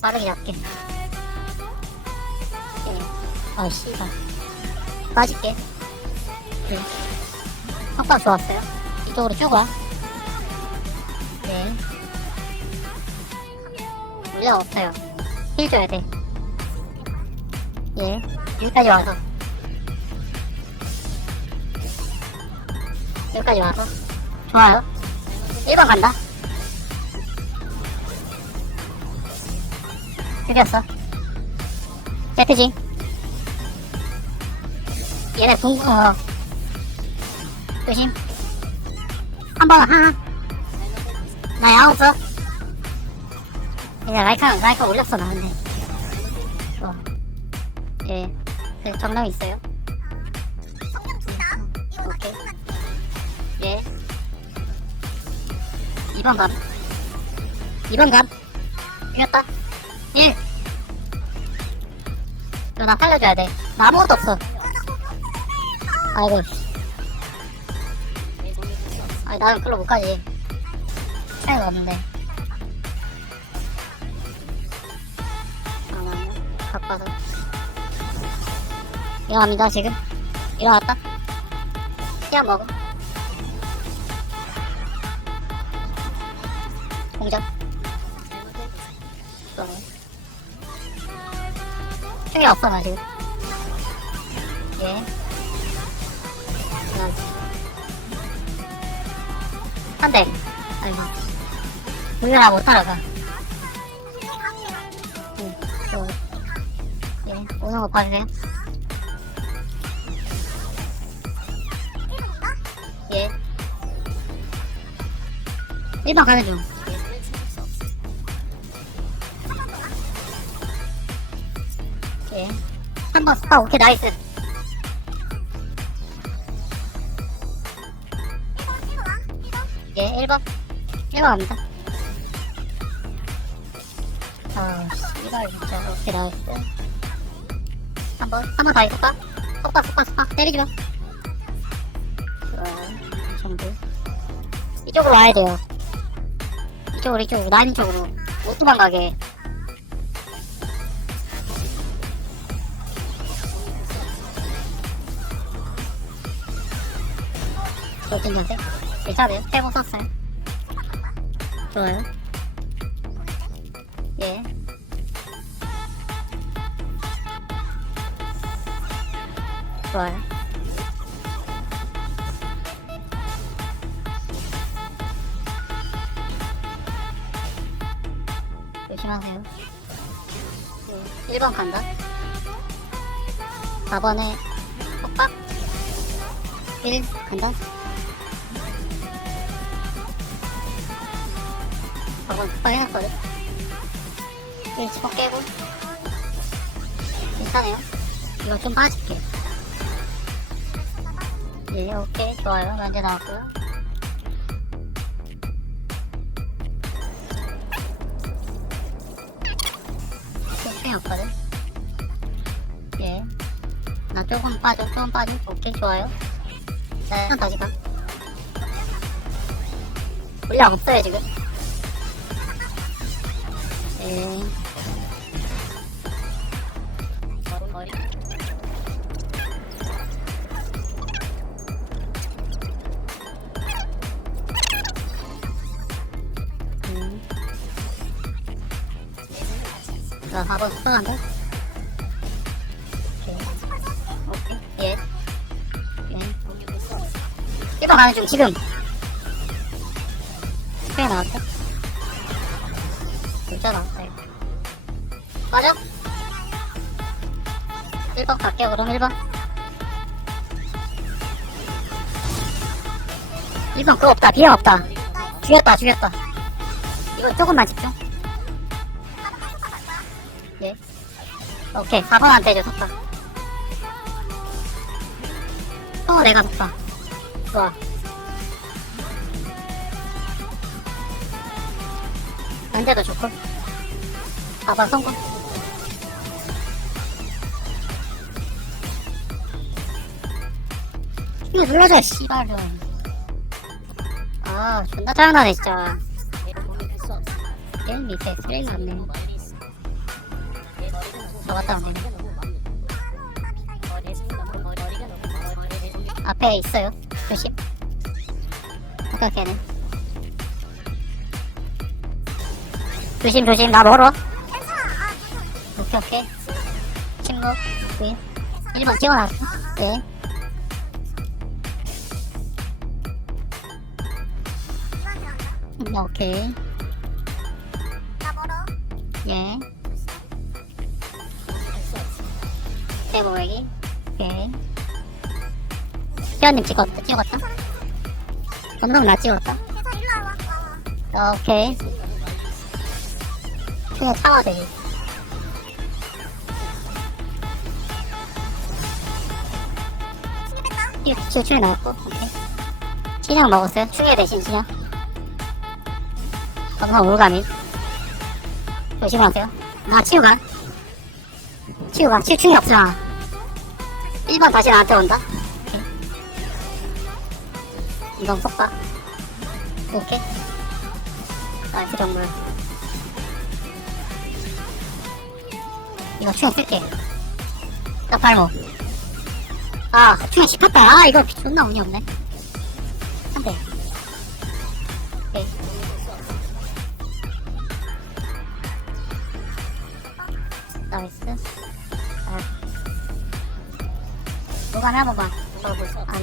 빠르게 잡게. 예. 아, 씨발. 빠질게. 네. 성과 좋았어요. 이쪽으로 쭉 와. 네. 물량 없어요. 힐 줘야 돼. 예. 여기까지 와서. 여기까지 와서. 좋아요. 1번 간다. 죽였어. 세트지. 얘네 붕, 어. 조심. 한 번, 하나. 나 양없어 이제 라이카, 라이카 올렸어, 나한테. 어. 예. 그 정령 있어요. 오케이. 예. 2번 감. 2번 감. 이겼다. 1. 이거 나 살려줘야 돼. 나 아무것도 없어. 아이고. 아니, 나는 글로 못 가지. 차이가 없는데. 아, 나 바빠서. 일어납니다, 지금. 일어났다. 씨앗 먹어. 공작. 좋 총이 없어, 나 지금. 예. 난. 한 대. 아이고. 우리가 못 따라가. 응, 좋아. 예, 오는 거 봐주세요. 예. 1번 가는 중. 3번 스파, 오케이, 나이스. 예, 1번. 1번 갑니다. 아, 씨발, 진짜. 오케이, 나이스. 3번, 3번 다 있을까? 속박, 속박, 속박. 때리지 마. 좋아요. 이 정도. 이쪽으로 와야 돼요. 이쪽으로, 이쪽으로, 라인 쪽으로. 못 도망가게. 괜찮으세요? 괜찮아요? 세번 썼어요. 좋아요. 예. 좋아요. 조심하세요. 1번 간다. 4번에 폭박 1 간다. 4번 폭박 해놨거든. 1 집어 깨고. 괜찮아요. 이거 좀 빠질게. 예, 오케이. 좋아요. 면제 나왔고요. 실패 없거든. 예. 나 조금 빠져, 조금 빠져. 오케이, 좋아요. 네, 한 다시 가. 물량 없어요, 지금. 예. 머리, 머리. 음. 자, 4번 수상한데? 오케이. 예. 예. 1번 가는 중, 지금. 꽤 나왔다. 나왔다, 이거. 맞아? 1번 갈게요, 그럼 1번. 1번 그거 없다, 비행 없다. 죽였다, 죽였다. 이거 조금만 집중. 예. 오케이, 4번한테 줘, 섰다. 어, 내가 섰다. 좋아. 현재도 좋고. 4번 성공. 이거 눌러줘, 씨발 좀. 아, 존나 짜증나네, 진짜. 게임 밑에 쓰레기 같네. 저 갔다 오네. 앞에 있어요. 조심. 아까 걔는. 조심 조심 나 멀어. 오케이. 침묵. 위. 1번 찍어놨어. 네. 음, 오케이. 예. 여기. 오케이. 희원님 찍었다. 찍었다. 건너면 나 찍었다. 오케이. 그냥 참아 되지. 충에 나왔고, 오케이. 신약 먹었어요? 충에 대신 신약. 건너 올가미. 조심하세요. 아, 치우가. 치우가. 치우 충이 없어. 1번 다시 나한테 온다. 오케이. 이건 속박. 오케이. 나이스 정물. 이거 충 쓸게. 나 발목. 아, 충이 씹혔다. 아, 이거 존나 운이 없네. 한 대. 오케이. 나이스. 아. 뭐가 나 봐봐. 아,